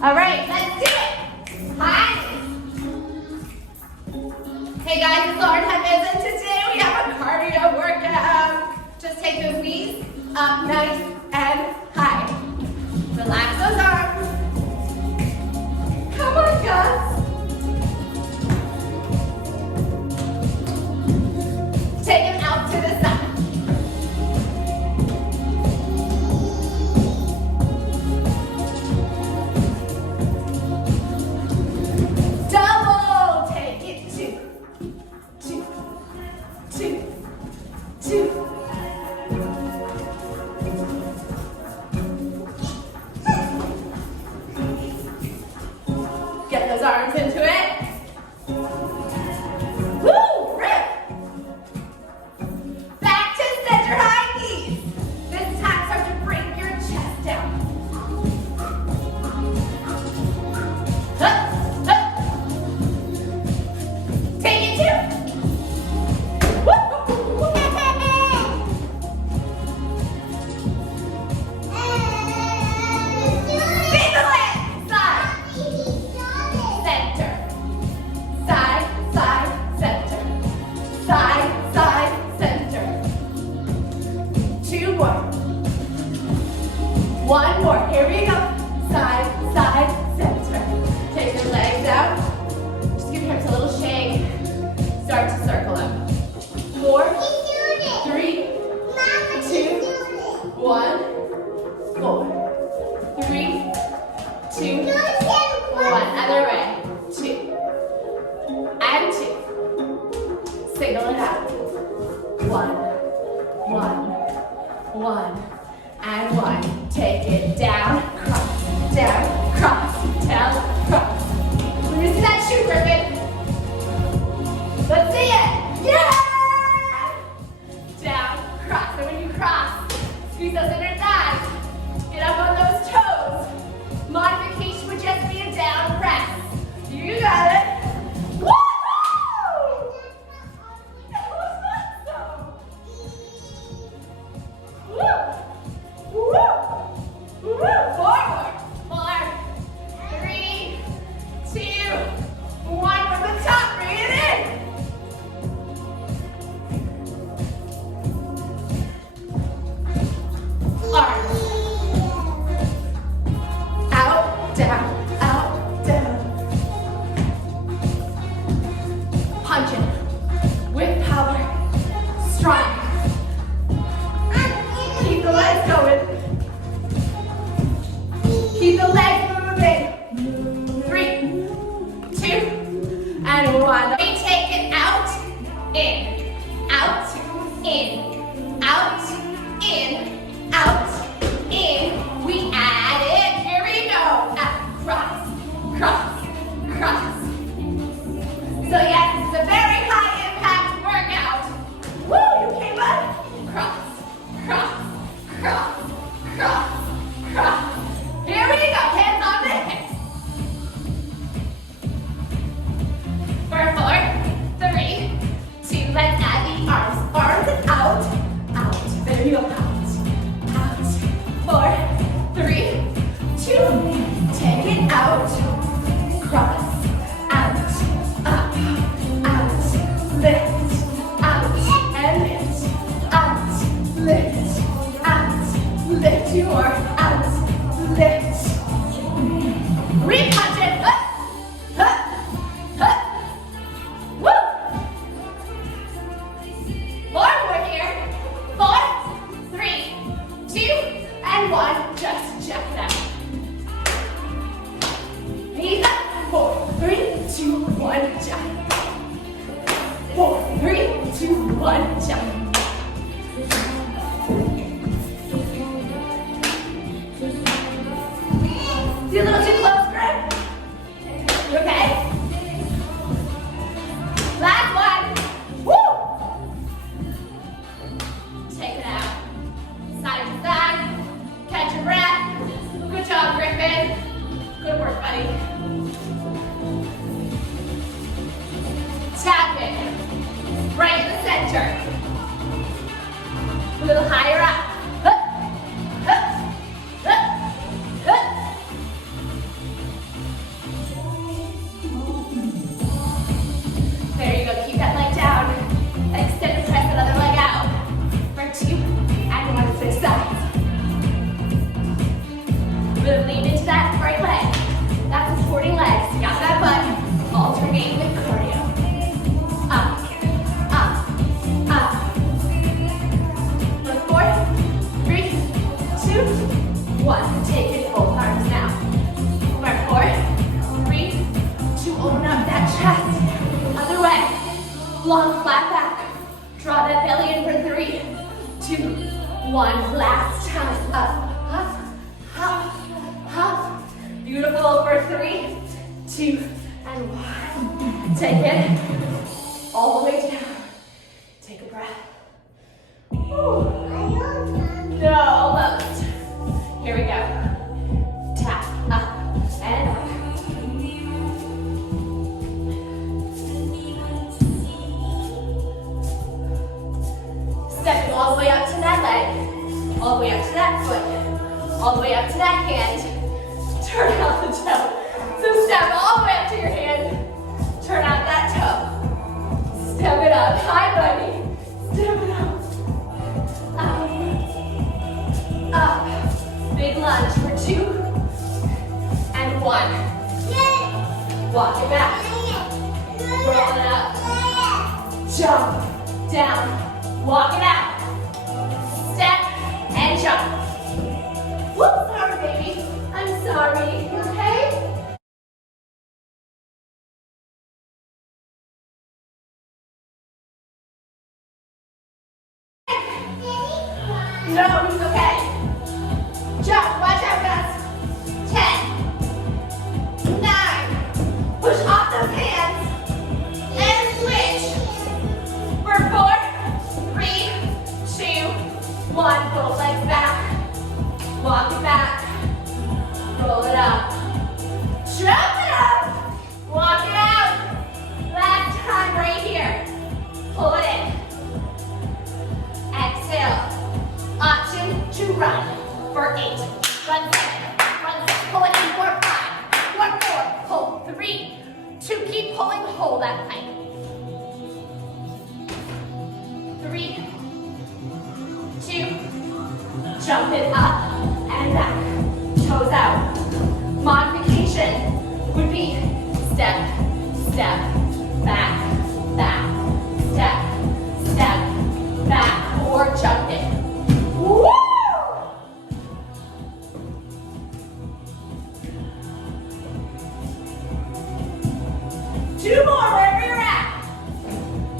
All right, let's do it. Hi. Hey guys, it's Lauren Hemmings, and today we have a cardio workout. Just take those knees up nice and high. Relax those arms. Come on, Gus. Take them out to the side. Double. Take it. Two. Get those arms into it. Woo! Rip. Back to center high knees. This time start to bring your chest down. Up. Take it two. Woo! Wiggle it. Side. Center. Side, center. Two more. One more. Here we go. Side, center. Take your legs out. Just give your hips a little shake. Start to circle up. 4, 3, 2, 1. 4, 3, 2, 1. Other way. 2. And 2. Signal it out. 1, and 1. Take it down, cross, down, cross. Let me see that shoe, Griffin. Let's see it. Yeah! Down, cross. And when you cross, squeeze those inner thighs. Get up on those toes. Modification would just be a down press. You got it. Woo! Forward. 4, 3, 2, 1. From the top, bring it in. Arms. Out, down. Punch it. With power. Strike. Keep the legs going. Keep the legs moving. 3, 2, and 1. We take it out, in, out, in, out, in, out, in. We add it. Here we go. Out, cross. So yes, it's a very high impact workout. Woo, you came up. Cross. Here we go, hands on the hips. For 4, 3, 2, let's add the arms. Arms out. There you go, out. 4, 3, 2, take it out. Cross, out, up, lift, out, and lift, out, lift your out, lift. Repunch it, woo. 4 more here. 4, 3, 2, and 1. Just check that. Knees up. 4, 3, 2, 1, jump. 4, 3, 2, 1, jump. See a little too close, Greg? You okay? Last one. Woo! Take it out. Side to side. Catch your breath. Good job, Griffin. Good work, buddy. Tap it. Right in the center. A little higher up. One last time. Up, up, up, up. Beautiful for 3, 2, and 1. Take it all the way down. Take a breath. Whew. No, almost. Here we go. Tap, up, and up. Stepping all the way up to that leg, all the way up to that foot, all the way up to that hand. Turn out the toe. So step all the way up to your hand, turn out that toe. Step it up, hi buddy, step it up. Up, big lunge for 2 and 1. Walk it back, roll it up, jump, down, walk it out, step and jump. Whoops, sorry baby, I'm sorry, you okay? No, he's okay. Jump, watch out, guys. 10, 9, push off those hands, and switch. For 4, 3, 2, 1. Both legs back. Walk it back. Roll it up. Jump it up. Walk it out. Last time right here. Pull it in. Exhale. Option to run for 8. Run 7. Run 6. Pull it in for 5. Run 4. Pull 3. 2. Keep pulling. Hold that plank. 3, 2. Jump it up and back. Toes out. Modification would be step, step, back, back, step, step, back, or jump it. Woo! Two more wherever you're at.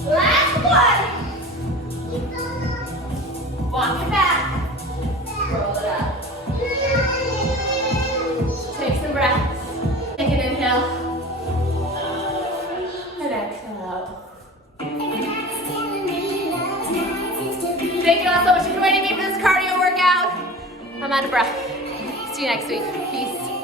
Last one. Walk it back. Roll it up. Take some breaths. Take an inhale. And exhale out. Thank you all so much for joining me for this cardio workout. I'm out of breath. See you next week. Peace.